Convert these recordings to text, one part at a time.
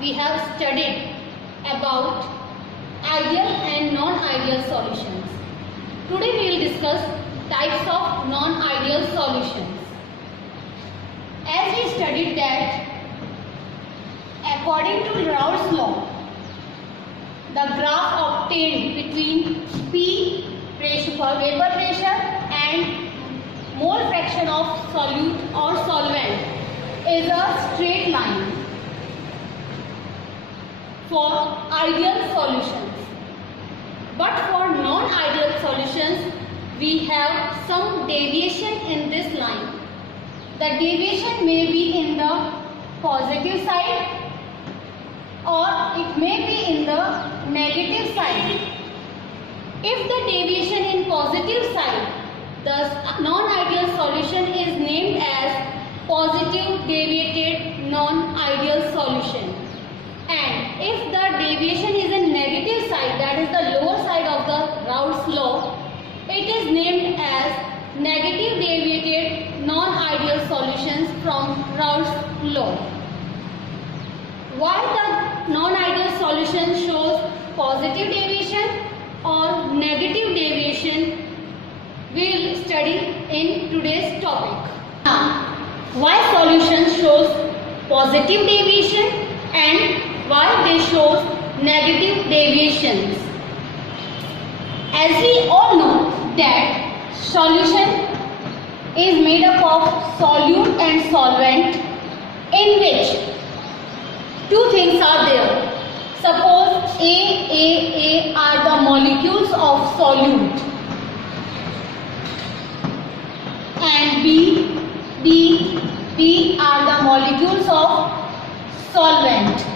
we have studied about ideal and non-ideal solutions. Today we will discuss types of non-ideal solutions. As we studied that according to Raoult's law, the graph obtained between P ratio for vapor pressure and mole fraction of solute or solvent is a straight line for ideal solutions. But for non-ideal solutions, we have some deviation in this line. The deviation may be in the positive side or it may be in the negative side. If the deviation in positive side, the non-ideal solution is named as positive deviated non-ideal solution. And if the deviation is in negative side, that is the lower side of the Raoult's law, it is named as negative deviated non-ideal solutions from Raoult's law. Why the non-ideal solution shows positive deviation or negative deviation, we will study in today's topic. Now, why solution shows positive deviation and why they shows negative deviations. As we all know that solution is made up of solute and solvent, in which two things are there. Suppose A are the molecules of solute and B are the molecules of solvent.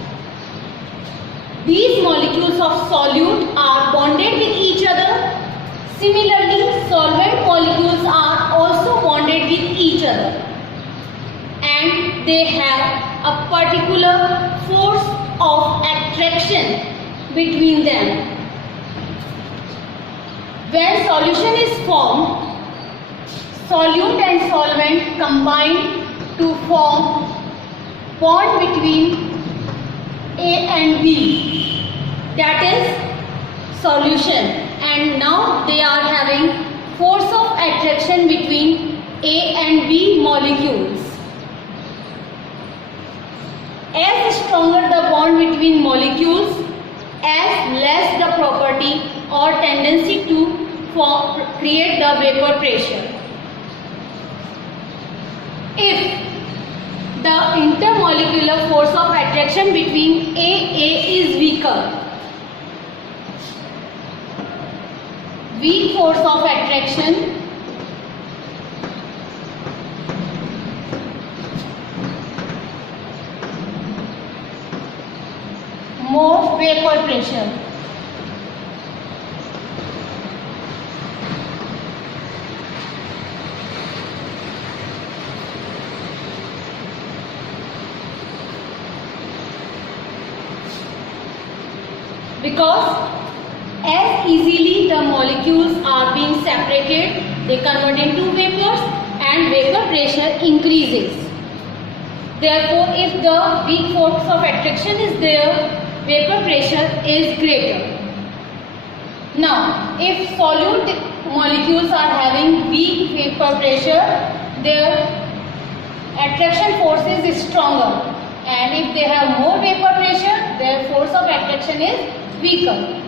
These molecules of solute are bonded with each other. Similarly, solvent molecules are also bonded with each other. And they have a particular force of attraction between them. When solution is formed, solute and solvent combine to form bond between A and B, that is solution, and now they are having force of attraction between A and B molecules. As stronger the bond between molecules, as less the property or tendency to create the vapor pressure. If the intermolecular force of attraction between A is weaker, weak force of attraction more vapor pressure. Because as easily the molecules are being separated, they convert into vapors and vapor pressure increases. Therefore, if the weak force of attraction is there, vapor pressure is greater. Now, if solute molecules are having weak vapor pressure, their attraction force is stronger. And if they have more vapor pressure, their force of attraction is weaker.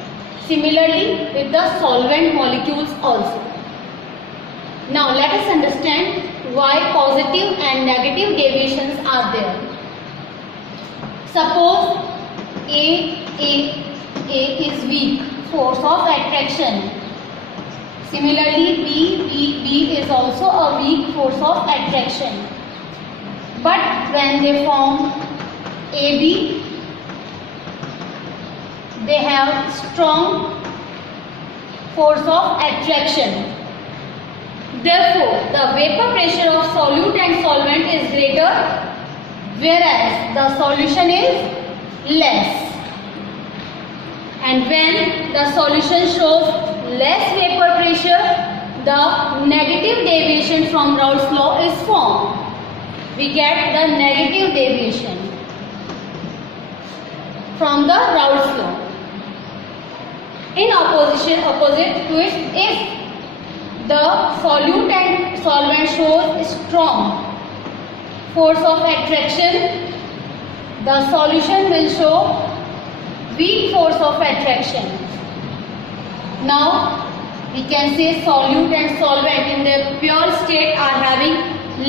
Similarly with the solvent molecules also. Now let us understand why positive and negative deviations are there. Suppose A is weak force of attraction. Similarly B is also a weak force of attraction. But when they form AB, they have strong force of attraction. Therefore, the vapor pressure of solute and solvent is greater, whereas the solution is less. And when the solution shows less vapor pressure, the negative deviation from Raoult's law is formed. We get the negative deviation. from the Raoult's law. In opposite to it, if the solute and solvent shows strong force of attraction, the solution will show weak force of attraction. Now we can say solute and solvent in their pure state are having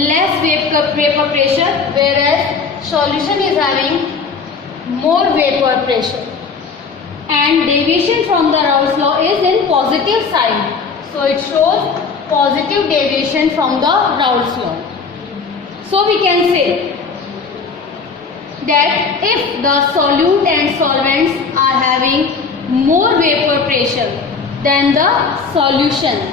less vapor pressure, whereas solution is having more vapor pressure. And deviation from the Raoult's law is in positive side. So it shows positive deviation from the Raoult's law. So we can say that if the solute and solvents are having more vapor pressure than the solution,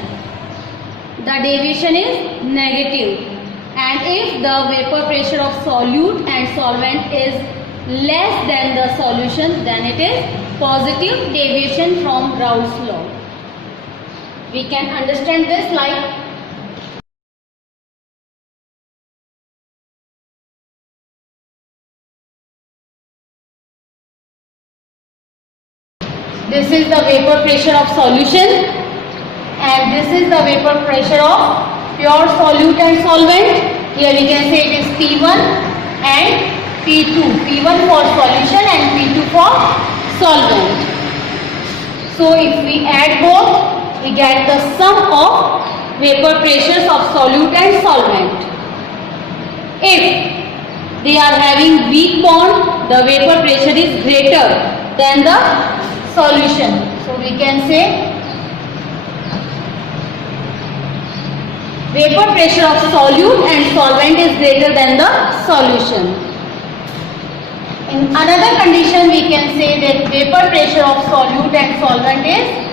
the deviation is negative. And if the vapor pressure of solute and solvent is less than the solution, then it is positive deviation from Raoult's law. We can understand this like this is the vapor pressure of solution and this is the vapor pressure of pure solute and solvent. Here we can say it is P1 and P2. P1 for solution and P2 for solvent. So if we add both, we get the sum of vapor pressures of solute and solvent. If they are having weak bond, the vapor pressure is greater than the solution. So we can say vapor pressure of solute and solvent is greater than the solution. In another condition, we can say that vapor pressure of solute and solvent is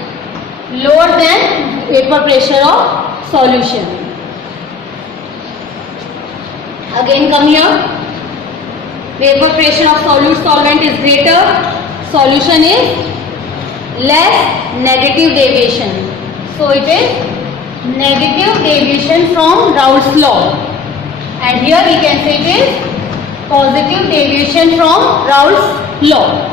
lower than vapor pressure of solution. Again come here. Vapor pressure of solute solvent is greater, solution is less, negative deviation. So it is negative deviation from Raoult's law. And here we can say it is positive deviation from Raoult's law.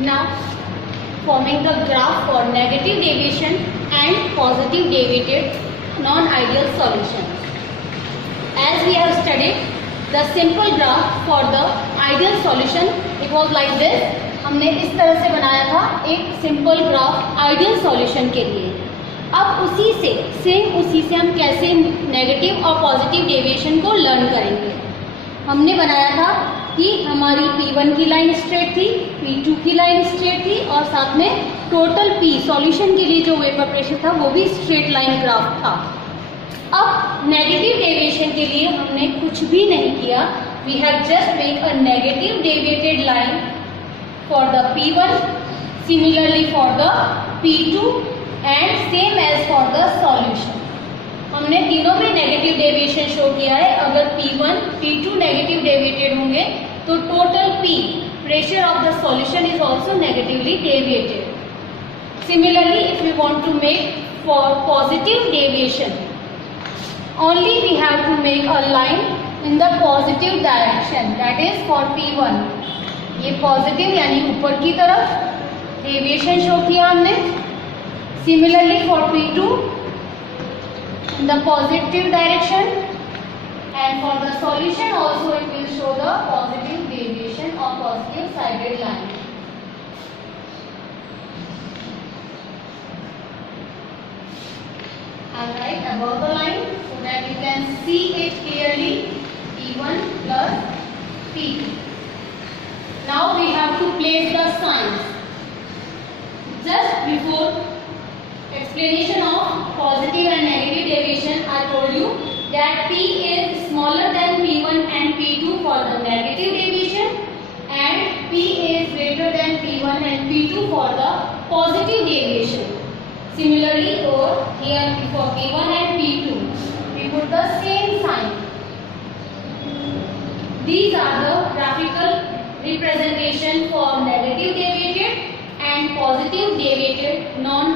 Now, forming the graph for negative deviation and positive deviated non-ideal solutions. As we have studied the simple graph for the ideal solution, it was like this. हमने इस तरह से बनाया था एक simple graph ideal solution के लिए. अब उसी से हम कैसे नेगेटिव और पॉजिटिव डेविएशन को लर्न करेंगे. हमने बनाया था कि हमारी P1 की लाइन स्ट्रेट थी, P2 की लाइन स्ट्रेट थी और साथ में टोटल P सॉल्यूशन के लिए जो वेपर प्रेशर था वो भी स्ट्रेट लाइन ग्राफ था. अब नेगेटिव डेविएशन के लिए हमने कुछ भी नहीं किया. We have just make a negative deviated line for the P1, similarly for the P2 and same as for the solution. हमने तीनों में नेगेटिव डेविएशन शो किया है. अगर P1, P2 नेगेटिव डेविएटेड होंगे तो total P pressure of the solution is also negatively deviated. Similarly if you want to make for positive deviation, only we have to make a line in the positive direction, that is for P1. ये positive यानी ऊपर की तरफ deviation show किया हमने. Similarly for P2 in the positive direction, and for the solution also it will show the positive deviation or positive sided line. I'll write above the line so that you can see it clearly. P1 plus P2. Now we have to place the signs. Just before explanation of positive and negative deviation, I told you that P is smaller than P1 and P2 for the negative deviation, and P is greater than P1 and P2 for the positive deviation. Similarly, over here for P1 and P2, we put the same sign. These are the graphical representation for negative deviated and positive deviated non